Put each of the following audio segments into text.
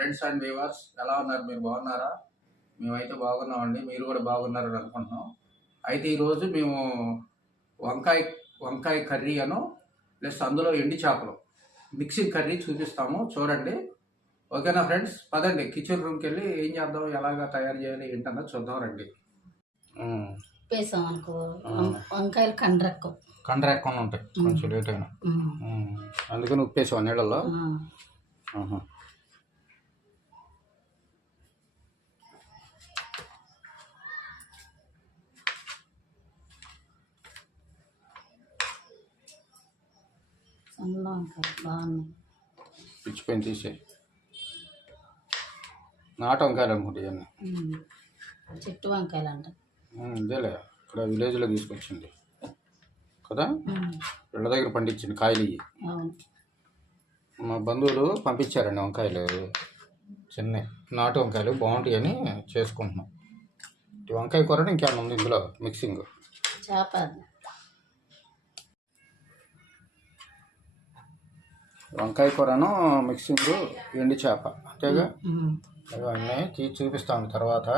Friends and viewers ఎలా ఉన్నారు? మీరు బాగున్నారా? మేమైతే బాగున్నామండి. మీరు కూడా బాగున్నారని అనుకుంటున్నాం. అయితే ఈరోజు మేము వంకాయ వంకాయ కర్రీ ప్లస్ అందులో ఎండి చేపలు మిక్సింగ్ కర్రీ చూపిస్తాము, చూడండి. ఓకేనా ఫ్రెండ్స్? పదండి కిచెన్ రూమ్కి వెళ్ళి ఏం చేద్దాం, ఎలాగా తయారు చేయాలి ఏంటన్నది చూద్దాం రండి. వేసాం అనుకో, వంకాయలు కండ్రెక్కని ఉంటాయి, కొంచెం లేట్ అయినా. అందుకని ఉప్పేసాం నీళ్ళల్లో. బాగున్నాయి. పిచ్చి పైన తీసే నాటు వంకాయలు అనుకుంటా ఇవన్నీ. చెట్టు వంకాయలు అంట. ఇదేలే ఇక్కడ విలేజ్లో తీసుకొచ్చింది కదా, ఇళ్ళ దగ్గర పండించింది కాయలు ఇవి. మా బంధువులు పంపించారండి వంకాయలు, చిన్న నాటు వంకాయలు బాగుంటాయి అని చేసుకుంటున్నాం. ఈ వంకాయ కూర ఇంకేమన్నా ఉంది ఇందులో మిక్సింగ్? చేప వంకాయ కూరను మిక్సింగ్ ఎండి చేప అంతేగా. ఇవన్నీ తీసి చూపిస్తాను తర్వాత.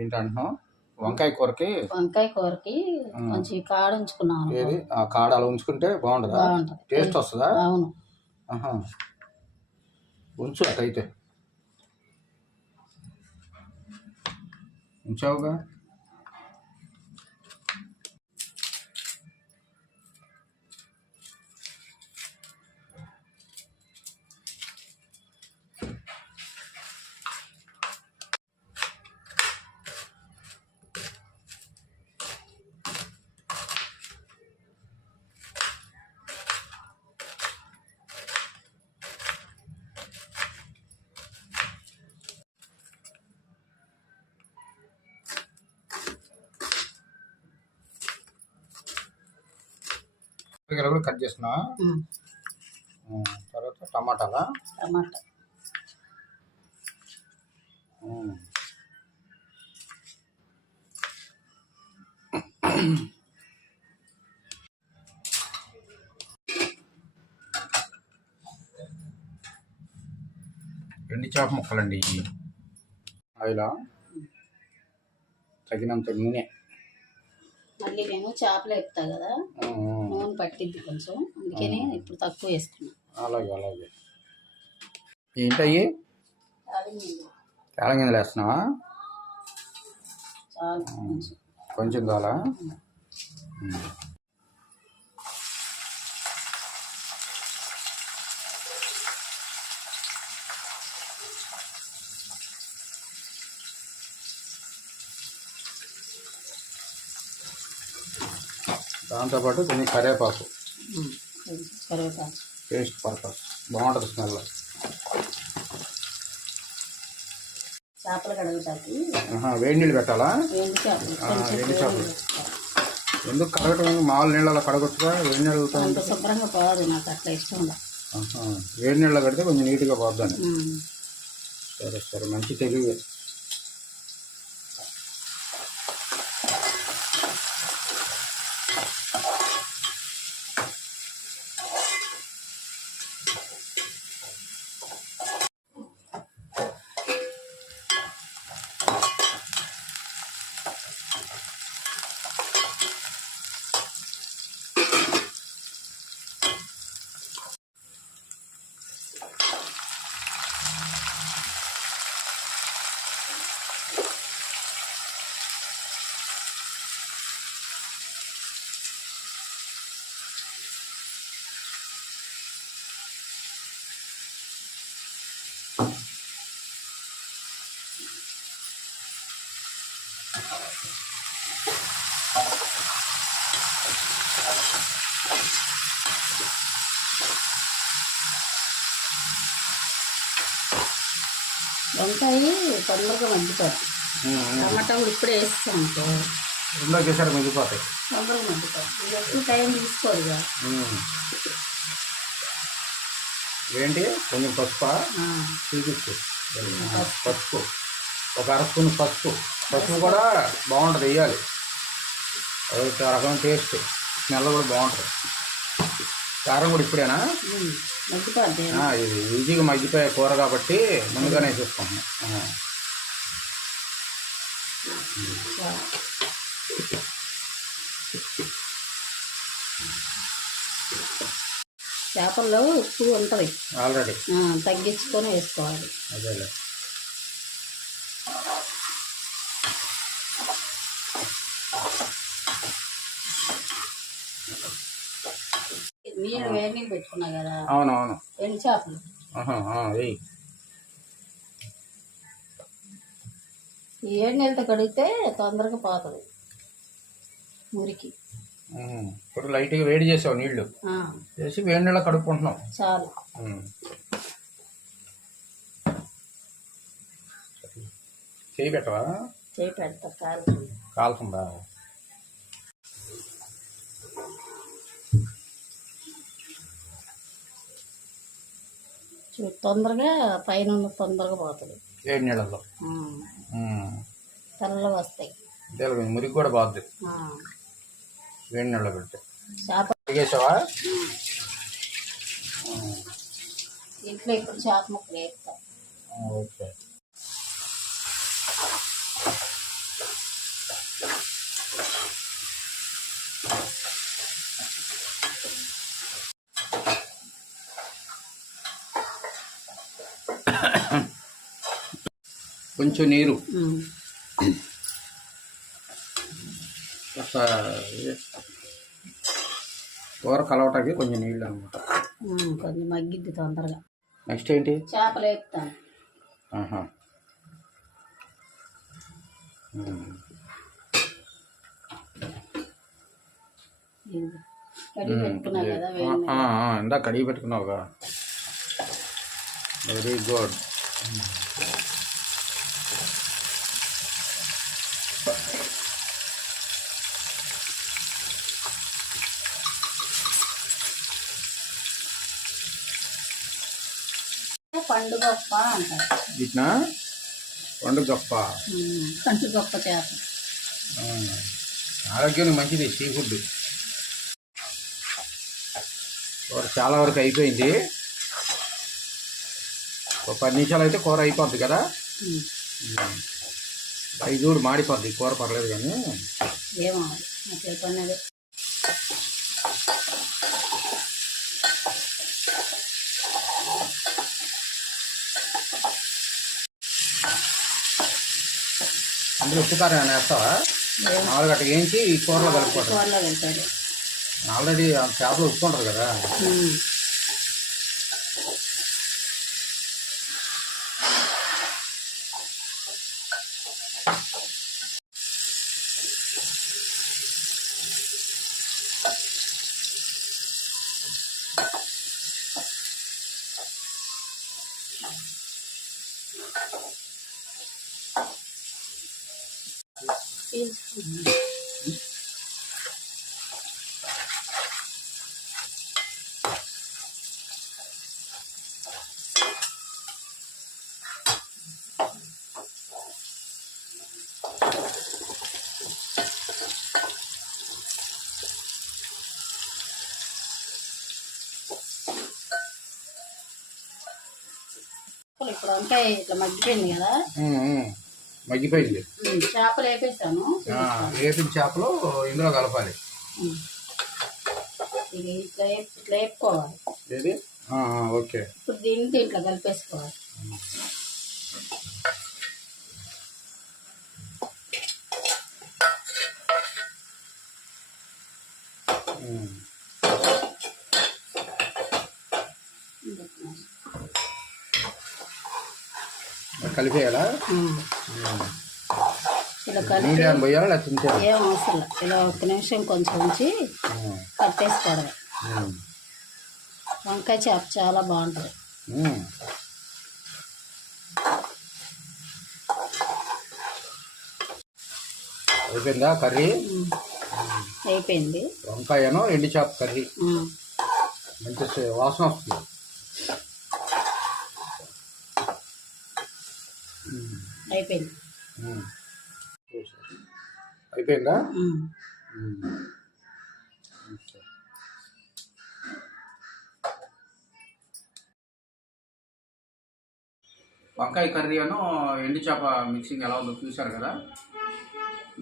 ఏంటంటున్నావు? వంకాయ కూరకి కొంచెం కాడ ఉంచుకున్నాను. ఏది ఆ కాడ అలా ఉంచుకుంటే బాగుంటుందా? టేస్ట్ వస్తుందా? అవును. ఉంచు అటైతే. ఉంచావుగా. కూడా కట్ చేస్తున్నా. తర్వాత టమాటా ఎండి చేప ముక్కలండి ఇవి. ఆయిలా తగినంత నూనె. మళ్ళీ మేము చేపలు వేపుతా కదా, నూనె పట్టిద్ది కొంచెం, అందుకని ఇప్పుడు తక్కువ వేసుకున్నాం. అలాగే ఏంటయ్యి? చాలా గింజలు వేస్తున్నావా? కొంచెం చాలా. దాంతోపాటు కొంచెం కరివేపాకు టేస్ట్ పర్పస్ బాగుంటుంది స్మెల్. చేపలు కడగటానికి వేడి నీళ్ళు పెట్టాలా? ఎండి చేపలు ఎందుకు కడగటం? మామూలు నీళ్ళలో కడగొచ్చుగా. వేడి నీళ్ళతో శుభ్రంగా పోదు, నాకు అట్లా ఇష్టం. వేడి నీళ్ళలో కడితే కొంచెం నీట్గా పోద్దని. సరే మంచి తెలివి. వంకాయ తొందరగా మగ్గిపోతాయి. టమాటా కూడా ఇప్పుడే వేస్తాం అనుకో, చేశారు మగ్గిపోతాయి, తొందరగా మగ్గిపోతాయి. ఇది ఎక్కువ టైం తీసుకోదుగా. ఏంటి కొంచెం పసుపు చూపించు. పసుపు ఒక అర స్పూన్ పసుపు కూడా బాగుంటుంది, వేయాలి. అది రకమైన టేస్ట్, స్మెల్ కూడా బాగుంటుంది. కారం కూడా ఇప్పుడేనా? మగ్గిపోద్ది. ఇది ఈజీగా మగ్గిపోయే కూర కాబట్టి ముందుగానే చూసుకుంటున్నాం. చేపల్లో ఉప్పు ఉంటుంది ఆల్రెడీ, తగ్గించుకొని వేసుకోవాలి. అదేలే. నీళ్ళు వేడి నీళ్ళు పెట్టుకున్నా కదా. అవునవును. ఎండు చేపలు ఈ ఏడు నీళ్ళతో కడిగితే తొందరగా పోతుంది మురికి. ఇప్పుడు లైట్గా వేడి చేసావు నీళ్లు చేసి వేడి నీళ్ళ కడుక్కుంటున్నావు చాలు. చేయి పెట్టవా? చేయి పెడతా. కాలుతుందా? తొందరగా పైన తొందరగా పోతుంది వేడి నీళ్ళలో. తెల్లగా వస్తాయి. మురికి కూడా బాగుంది వేడి నీళ్ళలో పెడితే. చేప వేసావా? ఇంట్లో ఇప్పుడు చేప ముక్కలు వేస్తా. ఓకే. కొంచెం నీరు కూర కలవటానికి కొంచెం నీళ్ళు అనమాట. కొంచెం మగ్గిద్ది తొందరగా. నెక్స్ట్ ఏంటి? చేపలు వేపుతాను. కడిగి పెట్టుకున్నా కదా. ఇందా కడిగి పెట్టుకున్నావుగా. Very good. పండు గొప్ప అంటారు వీటినా? పండు గొప్ప. పండు గొప్ప చేప ఆరోగ్యానికి మంచిది సీ ఫుడ్. కూర చాలా వరకు అయిపోయింది. ఒక 10 నిమిషాలు అయితే కూర అయిపోద్ది కదా. 5 మాడిపోద్ది కూర, పర్లేదు కానీ. ఏమో పన్నది. అందులో ఉప్పు కారం ఏమైనా వేస్తావా? మామూలుగా అట్లా వేయించి ఈ కూరలో కలుపుకోవడం. ఆల్రెడీ చేపలు ఉప్పు ఉంటుంది కదా. ఇప్పుడు వంకాయ ఇట్లా మగ్గిపోయింది కదా. మగ్గిపోయింది. చేపలు వేపేసాను. వేపిన చేపలు ఇందులో కలపాలి. ఇది ఇట్లా వేపుకోవాలి. ఏది? ఓకే. ఇప్పుడు దీన్ని ఇట్లా కలిపేసుకోవాలి. కలిపేయాలా? ఇలా కలిపి పోయాలా లేకపోతే ఏం అవసరం లేదు. ఇలా 1 నిమిషం కొంచెం ఉంచి కట్టేసుకోవడమే. వంకాయ చేప చాలా బాగుంటుంది. అయిపోయిందా కర్రీ? అయిపోయింది. వంకాయను ఎండి చేప కర్రీ మంచి వాసన వస్తుంది. అయిపోయింది. అయిపోయిందా? వంకాయ కర్రీ అను ఎండు చేప మిక్సింగ్ ఎలా ఉందో చూశారు కదా.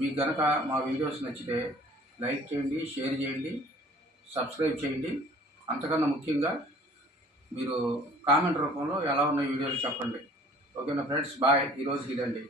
మీకు కనుక మా వీడియోస్ నచ్చితే లైక్ చేయండి, షేర్ చేయండి, సబ్స్క్రైబ్ చేయండి. అంతకన్నా ముఖ్యంగా మీరు కామెంట్ రూపంలో ఎలా ఉన్న వీడియోలు చెప్పండి. ఓకేనా ఫ్రెండ్స్, బాయ్. ఈరోజు ఇదండి.